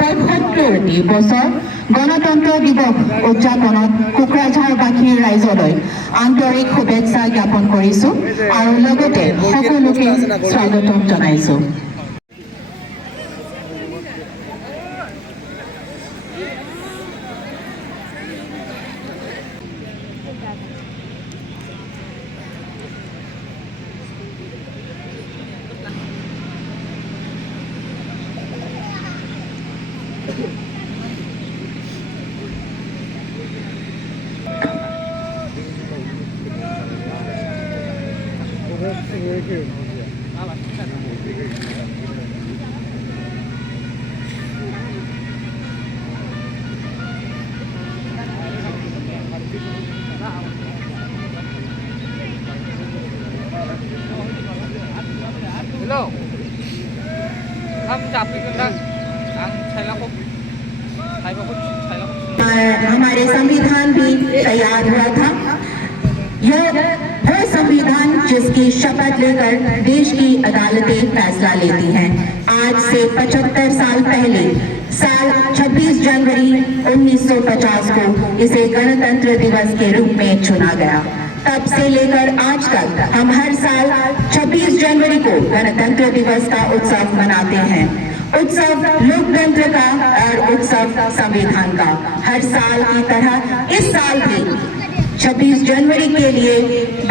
75টি বছৰ গণতন্ত্ৰ দিৱস উদযাপনত কোকৰাঝাৰবাসীৰ ৰাইজলৈ আন্তৰিক শুভেচ্ছা জ্ঞাপন কৰিছোঁ আৰু লগতে সকলোকে স্বাগতম জনাইছোঁ। Hello. हमारे संविधान भी तैयार हुआ था। यह वो संविधान जिसकी शपथ लेकर देश की अदालतें फैसला लेती हैं। आज से 75 साल पहले साल 26 जनवरी 1950 को इसे गणतंत्र दिवस के रूप में चुना गया। तब से लेकर आज तक हम हर साल 26 जनवरी को गणतंत्र दिवस का उत्सव मनाते हैं। उत्सव लोकतंत्र का और उत्सव संविधान का। हर साल की तरह इस साल भी 26 जनवरी के लिए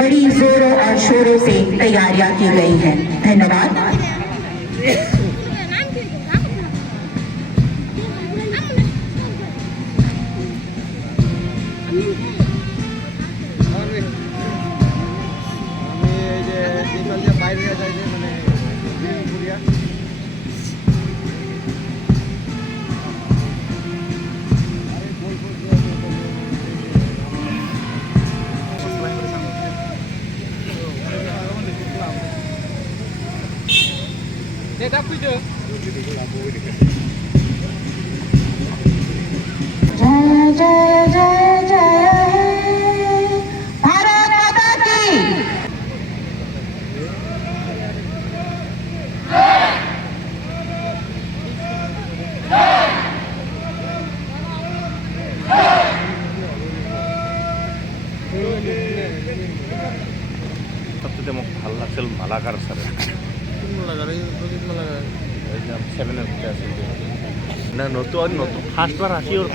बड़ी जोरों और शोरों से तैयारियां की गई हैं। धन्यवाद। সবচেয়ে মোক ভাল লাগছিল মালাকাৰ ছাৰে না নতুন নতুন ফার্স্টবার আসি ওর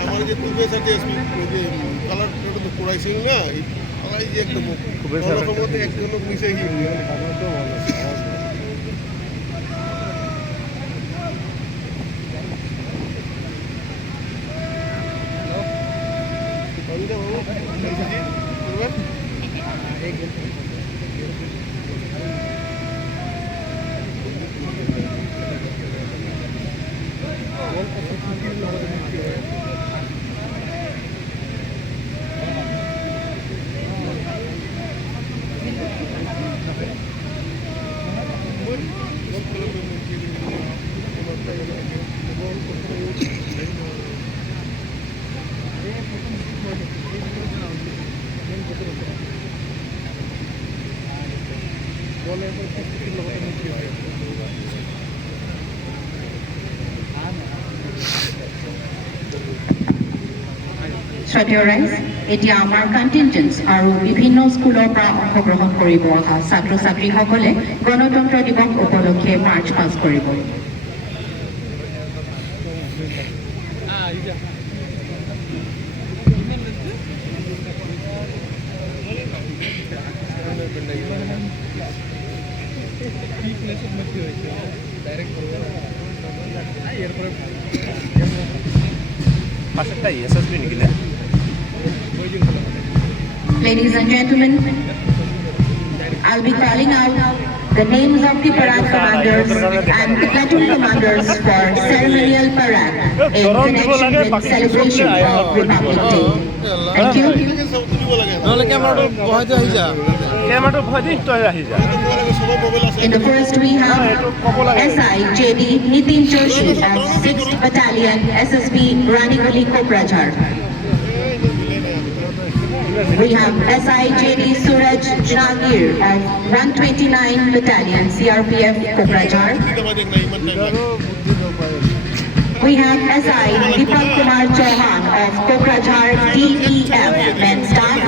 শ্ৰদ্ধেয় ৰাইজ, এতিয়া আমাৰ কণ্টিনজেন্টছ আৰু বিভিন্ন স্কুলৰ পৰা অংশগ্ৰহণ কৰিব অহা ছাত্ৰ ছাত্ৰীসকলে গণতন্ত্ৰ দিৱস উপলক্ষে মাৰ্চ পাছ কৰিব। Ladies and gentlemen, I'll be calling out the names of the parade commanders and platoon commanders for ceremonial parade in connection with celebration of Republic Day. Thank you. In the first we have SI JD Nitin Joshi of 6th Battalion SSB Raniguli Kokrajhar. We have SI JD Suraj Jagir of 129 Battalion CRPF Kokrajhar. We have SI Departmental of Kokrajhar DEF men's staff.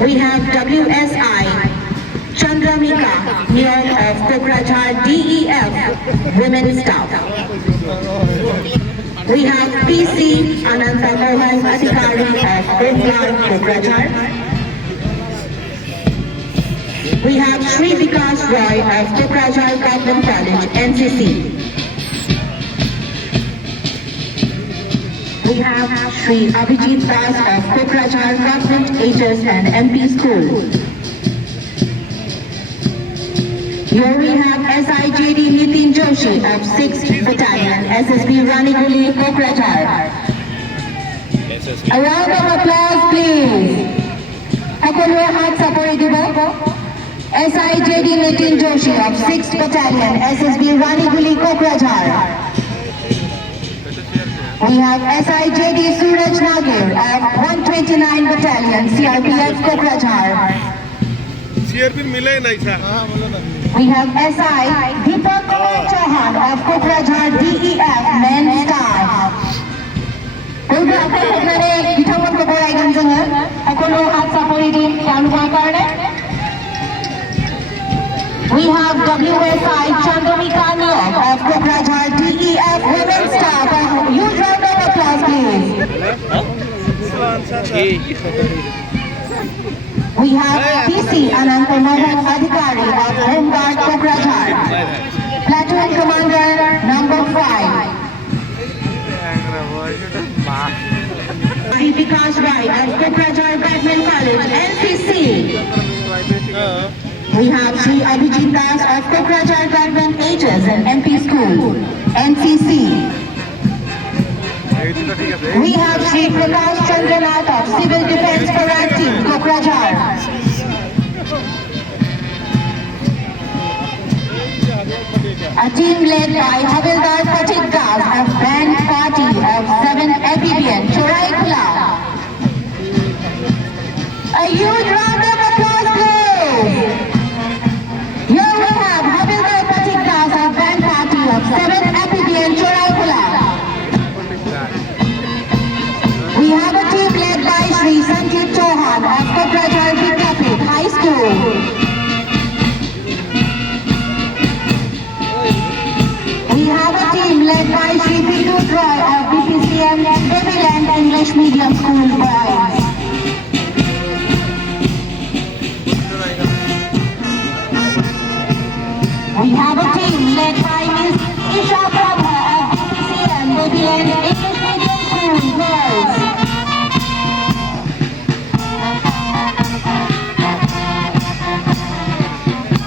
We have WSI Chandramika Neon of Kokrajhar DEF women's staff. We have PC Ananta Mohan Adhikari of Kokrajhar Kokrajhar. We have Sri Vikas Roy of Kokrajhar Government College NCC. We have Sri Abhijit Das of Kokrajhar Government HS and MP School. Here we have SIJD Nitin Joshi of 6th Battalion SSB Raniguli Kokrajhar. A round of applause please. Akolo hat sapori dibo. SIJD Nitin Joshi of 6th Battalion SSB Raniguli Kokrajhar. We have SIJD Suraj Nagir of 129 Battalion CRPF Kokrajhar. CRP मिला ही नहीं था We have SI Deepak Chauhan of Kokrajhar DEF men's staff. कोई भी आपके अपने बिठावन को बोला इधर जगह अकोलो हाथ सापोरी टीम चालू करने. We have WSI Chandramika Neon of Kokrajhar DEF women's staff. A huge round of applause please. We have PC Ananta Mohan Adhikari of Home Guard Kokrajhar. Platoon Commander number 5. Sri Vikas Rai of Kokrajhar Government College NCC. We have Sri Abhijit Das of Kokrajhar Government HS and MP School NCC. We have Sri Prakash Chandranath of Civil Defence Parade Team, Kokrajhar. A team led by Havildar Patik Das of Band Party of 7th FBN, Choraikula. A huge round of applause please. Here we have Havildar Patik Das of Band Party of 7th FBN, Choraikula. We have a team led by Sri Sanjit Chauhan of Kokrajhar Vidyapit High School. We have a team led by Sri Bidut Roy of BPCM Babyland English Medium School boys. We have a team led by Ms. Isha Prabha of BPCM Babyland English Medium School girls.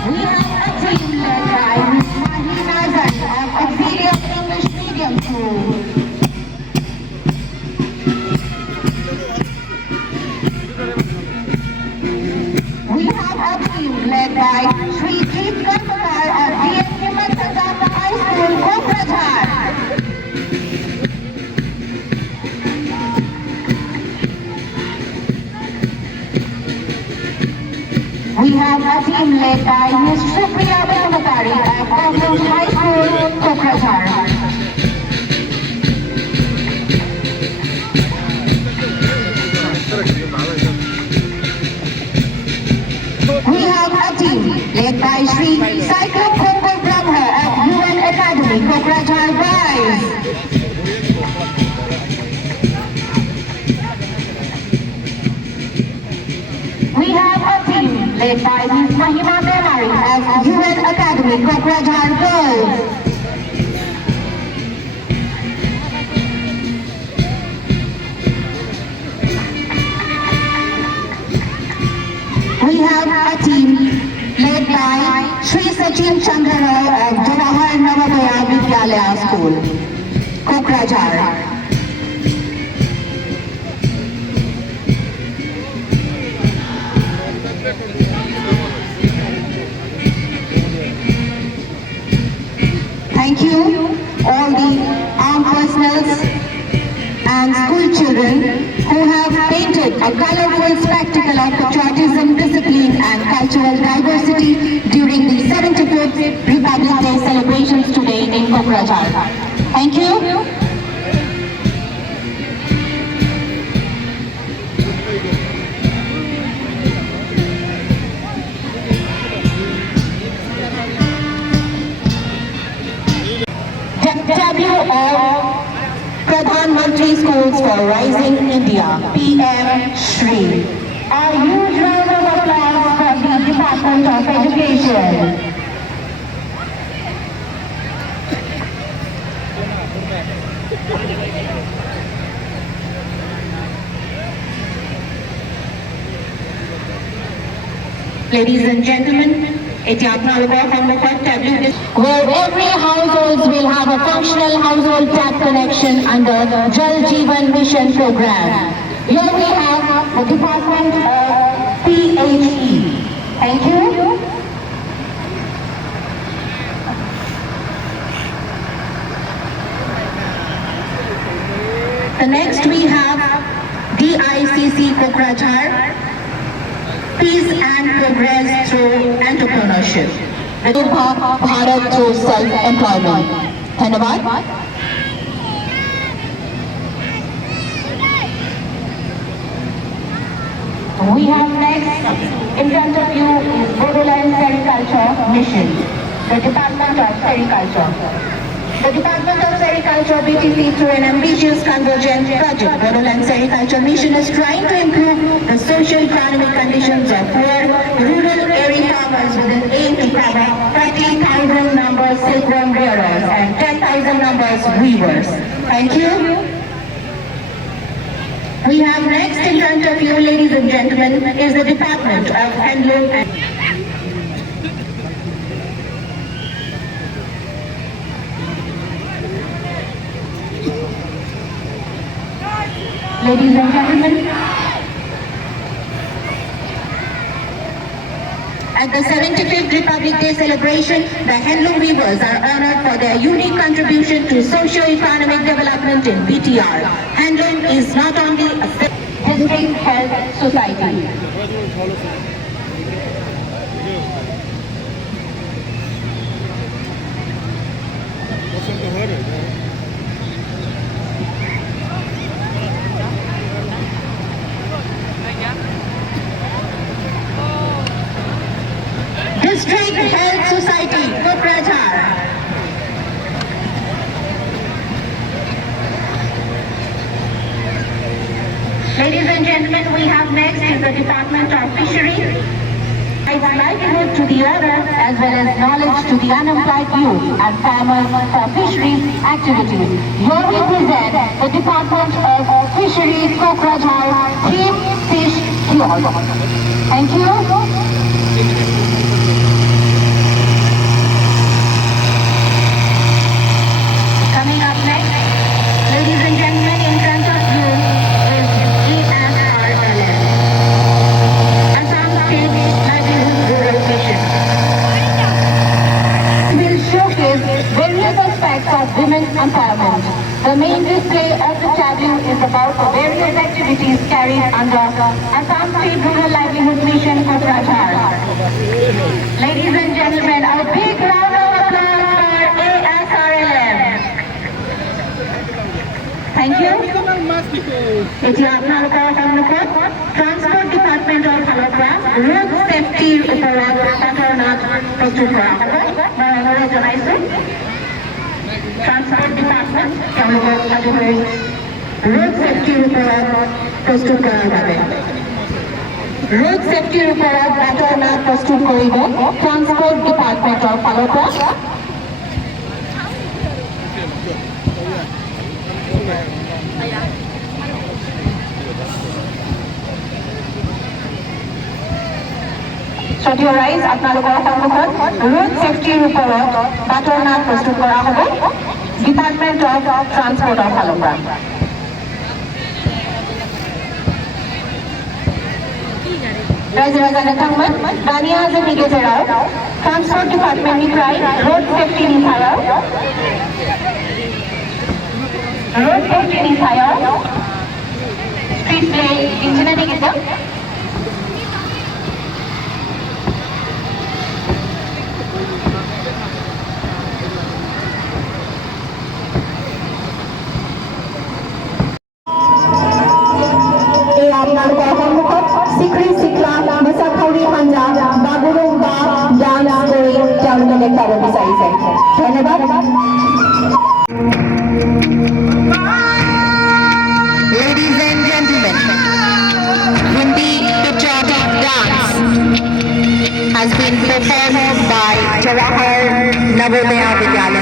We have a team led by Ms. Mahi Nazar of Auxiliary English Medium School. We have a team led by Sri Jeet Kokrajhar of DSP Matadama High School, Kokrajhar. We have a team led by Ms. Supriya Bahamatari of Kokrajhar High School, Kokrajhar. We have a team led by Sri Cyclone Kongol Brahma of UN Academy, Kokrajhar boys. We have a team led by Ms. Mahima Memari of UN Academy, Kokrajhar girls. We have a team led by Sri Sachin Chandra Roy of Jawahar Navodaya Vidyalaya School, Kokrajhar. Thank you all the armed personnel and school children who have painted a colorful spectacle of patriotism, discipline and cultural diversity during the 75th Republic Day celebrations today in Kokrajhar. Kokrajhar. Thank you. Tableau of Pradhanmantri Schools for Rising India, PM Shri. A huge round of applause for the Department of Education. Ladies and gentlemen, where every household will have a functional household tap connection under Jal Jeevan Mission program. Here we have the Department of PHE. Thank you. The next we have DICC Kokrajhar, Peace and Progress through Entrepreneurship. Bharat through Self-Employment. Dhanyavad. We have next in front of you is Bodoland Sericulture Mission, the Department of Sericulture. The Department of Sericulture BTC through an ambitious convergent project, Bodoland Sericulture Mission is trying to improve the socio-economic conditions of poor rural area farmers with an aim to cover 30,000 numbers silkworm rearers and 10,000 numbers weavers. Thank you. We have next in front of you, ladies and gentlemen, is the Department of Handloom and Ladies and gentlemen, at the 75th Republic Day celebration, the handloom weavers are honored for their unique contribution to socio-economic development in BTR. Handloom is not only a district health society. District Health Society, Kokrajhar. Ladies and gentlemen, we have next is the Department of Fishery. Provides livelihood to the owner as well as knowledge to the unemployed youth and farmers for fisheries activities. Here we present the Department of Fisheries, Kokrajhar, Theme Fish Cure. Thank you. Coming up next, ladies and gentlemen, in front of you is ASRLM, Assam State Livelihood Rural Mission. Will showcase various aspects of women's empowerment. The main display of the tableau is about the various activities carried under Assam State Rural Livelihood Mission, Kokrajhar. Ladies and gentlemen, a big round of applause for ASRLM. Thank you. এটি আপনালোকৰ সন্মুখত transport ডিপাৰ্টমেণ্টৰ ফালৰ পৰা road ছেফটিৰ ওপৰত পাঠৰনাট প্ৰস্তুত কৰা হ'ব। মই অনুৰোধ জনাইছোঁ ট্ৰান্সপোৰ্ট ডিপাৰ্টমেণ্ট তেওঁলোকক আজি ৰোড ছেফটিৰ ওপৰত প্ৰস্তুত কৰাৰ বাবে। ৰোড ছেফটিৰ ওপৰত পাঠৰনাট প্ৰস্তুত কৰিব ট্ৰান্সপোৰ্ট ডিপাৰ্টমেণ্টৰ ফালৰ পৰা। Studio Rise, আপোনালোকৰ সন্মুখত ৰোড ছেফটিৰ ওপৰত পাঠৰনাট প্ৰস্তুত কৰা হ'ব ডিপাৰ্টমেণ্ট অফ ট্ৰান্সপৰ্টৰ ফালৰ পৰা। रायजो-राजा नोंथांमोन दानिया जोंनि गेजेराव ट्रान्सपर्ट डिपार्टमेन्टनिफ्राय रोड सेफ्टिनि सायाव स्ट्रीट प्ले दिन्थिनो नागिरदों। सही है। धन्यवाद। Ladies and gentlemen, Hindi patriotic dance has been performed by Kokrajhar Navodaya Vidyalaya.